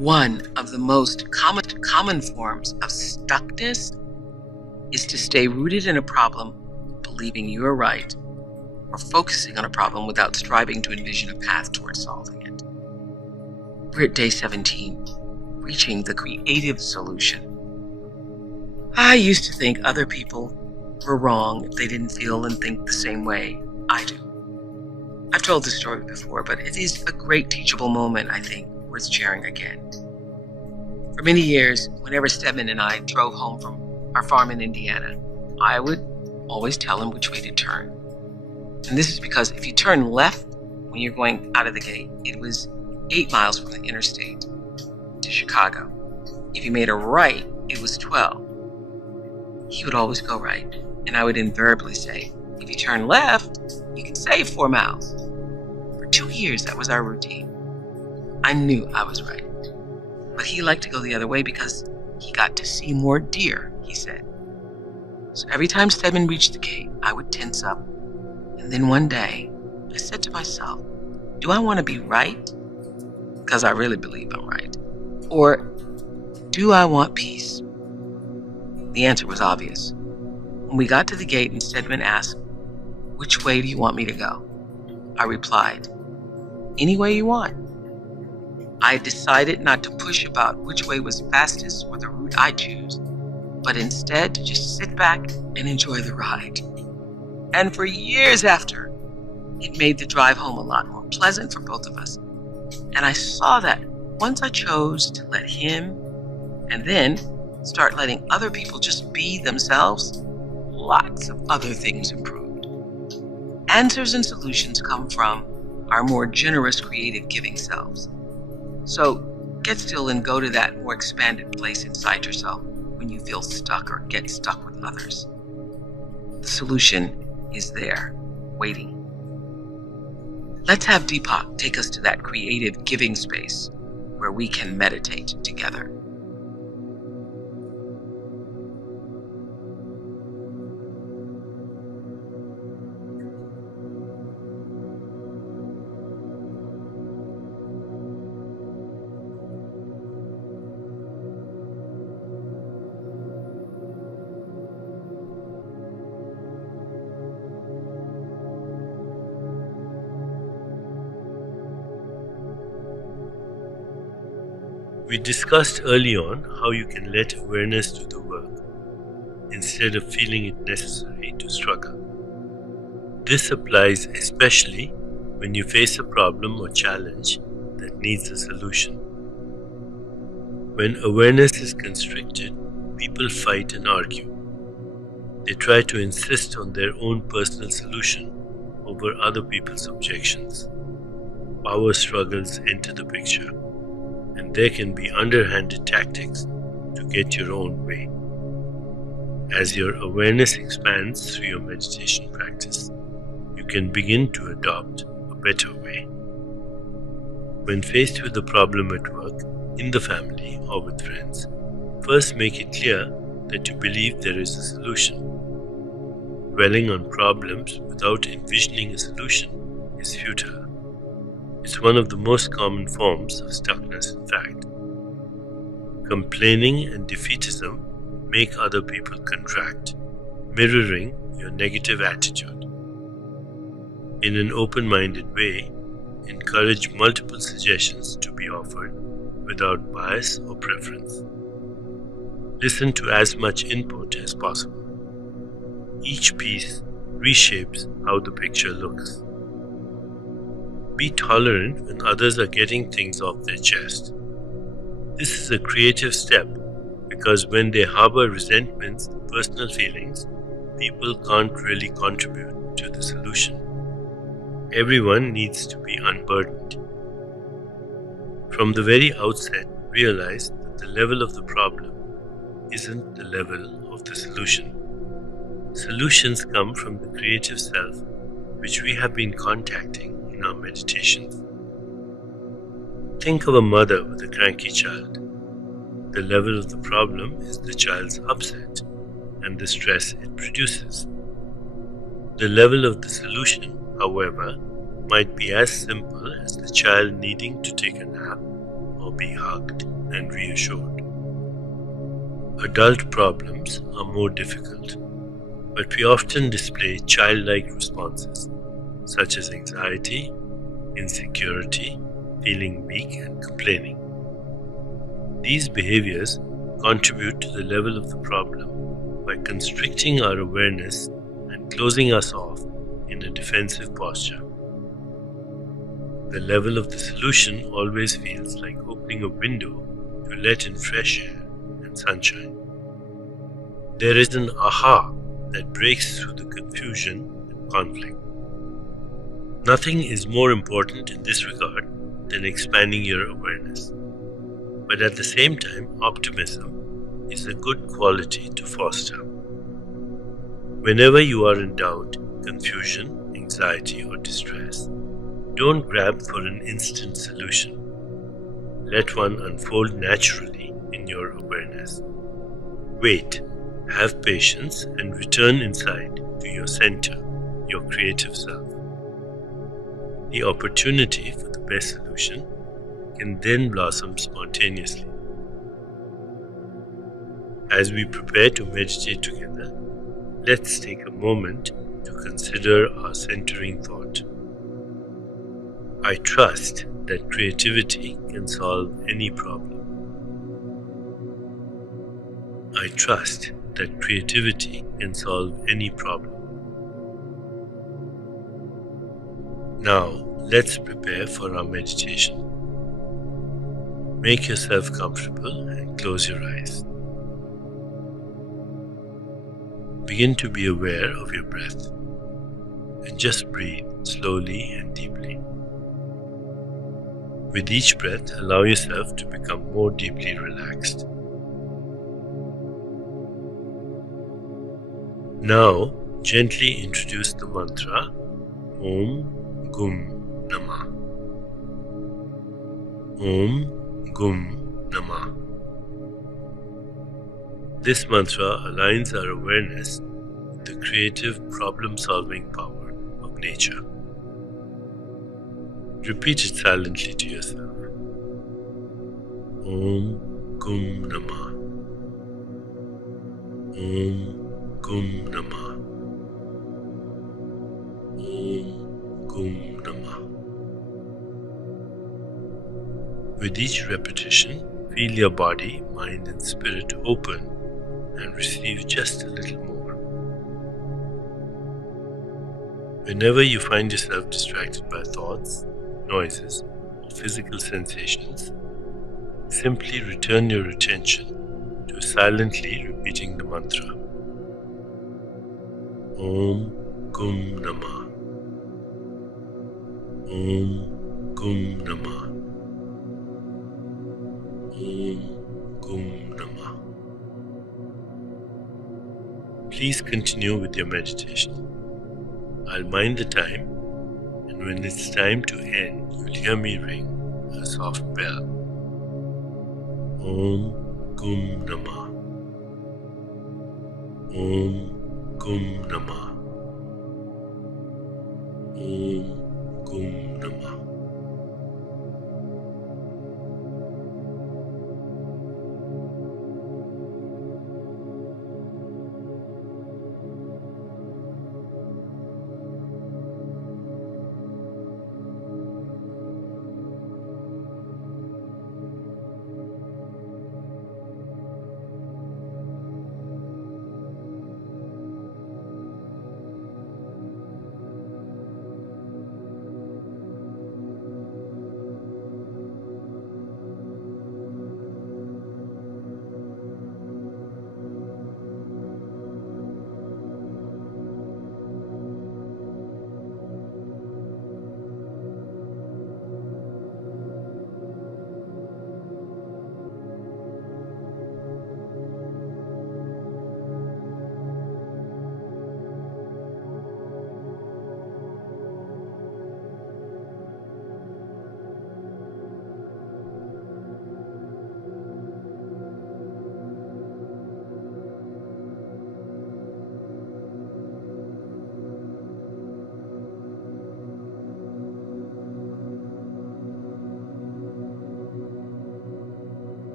One of the most common forms of stuckness is to stay rooted in a problem, believing you are right, or focusing on a problem without striving to envision a path towards solving it. We're at day 17, reaching the creative solution. I used to think other people were wrong if they didn't feel and think the same way I do. I've told this story before, but it is a great teachable moment, I think, worth sharing again. For many years, whenever Stedman and I drove home from our farm in Indiana, I would always tell him which way to turn. And this is because if you turn left when you're going out of the gate, it was 8 miles from the interstate to Chicago. If you made a right, it was 12. He would always go right, and I would invariably say, if you turn left, you can save 4 miles. For 2 years, that was our routine. I knew I was right, but he liked to go the other way because he got to see more deer, he said. So every time Stedman reached the gate, I would tense up. And then one day, I said to myself, do I want to be right? Because I really believe I'm right. Or do I want peace? The answer was obvious. When we got to the gate and Stedman asked, which way do you want me to go? I replied, any way you want. I decided not to push about which way was fastest or the route I choose, but instead to just sit back and enjoy the ride. And for years after, it made the drive home a lot more pleasant for both of us. And I saw that once I chose to let him and then start letting other people just be themselves, lots of other things improved. Answers and solutions come from our more generous, creative, giving selves. So get still and go to that more expanded place inside yourself when you feel stuck or get stuck with others. The solution is there, waiting. Let's have Deepak take us to that creative giving space where we can meditate together. We discussed early on how you can let awareness do the work instead of feeling it necessary to struggle. This applies especially when you face a problem or challenge that needs a solution. When awareness is constricted, people fight and argue. They try to insist on their own personal solution over other people's objections. Power struggles enter the picture, and there can be underhanded tactics to get your own way. As your awareness expands through your meditation practice, you can begin to adopt a better way. When faced with a problem at work, in the family, or with friends, first make it clear that you believe there is a solution. Dwelling on problems without envisioning a solution is futile. It's one of the most common forms of stuckness, in fact. Complaining and defeatism make other people contract, mirroring your negative attitude. In an open-minded way, encourage multiple suggestions to be offered without bias or preference. Listen to as much input as possible. Each piece reshapes how the picture looks. Be tolerant when others are getting things off their chest. This is a creative step because when they harbor resentments and personal feelings, people can't really contribute to the solution. Everyone needs to be unburdened. From the very outset, realize that the level of the problem isn't the level of the solution. Solutions come from the creative self, which we have been contacting in our meditations. Think of a mother with a cranky child. The level of the problem is the child's upset and the stress it produces. The level of the solution, however, might be as simple as the child needing to take a nap or be hugged. and reassured. Adult problems are more difficult, but we often display childlike responses such as anxiety, insecurity, feeling weak, and complaining. These behaviors contribute to the level of the problem by constricting our awareness and closing us off in a defensive posture. The level of the solution always feels like opening a window to let in fresh air and sunshine. There is an aha that breaks through the confusion and conflict. Nothing is more important in this regard than expanding your awareness. But at the same time, optimism is a good quality to foster. Whenever you are in doubt, confusion, anxiety, or distress, don't grab for an instant solution. Let one unfold naturally in your awareness. Wait, have patience, and return inside to your center, your creative self. The opportunity for the best solution can then blossom spontaneously. As we prepare to meditate together, let's take a moment to consider our centering thought. I trust that creativity can solve any problem. I trust that creativity can solve any problem. Now, let's prepare for our meditation. Make yourself comfortable and close your eyes. Begin to be aware of your breath and just breathe slowly and deeply. With each breath, allow yourself to become more deeply relaxed. Now, gently introduce the mantra Om Gum Namah. Om Gum Namah. This mantra aligns our awareness with the creative problem-solving power of nature. Repeat it silently to yourself. Om Gum Namah. Om Gum Namah. Om Gum Namah. With each repetition, feel your body, mind, and spirit open and receive just a little more. Whenever you find yourself distracted by thoughts, noises, or physical sensations, simply return your attention to silently repeating the mantra. Om Gum Namah. Om Gum Namah. Om Gum Namah. Please continue with your meditation. I'll mind the time, and when it's time to end, you'll hear me ring a soft bell. Om Gum Namah. Om Gum Namah. Om Gum Namah.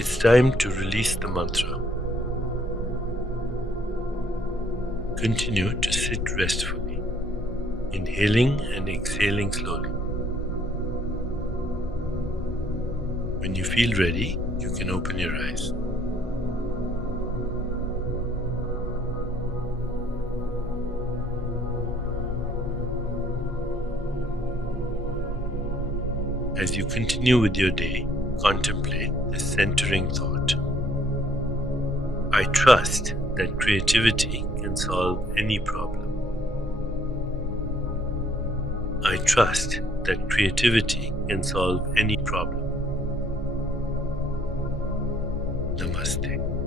It's time to release the mantra. Continue to sit restfully, inhaling and exhaling slowly. When you feel ready, you can open your eyes. As you continue with your day, contemplate this centering thought. I trust that creativity can solve any problem. I trust that creativity can solve any problem. Namaste.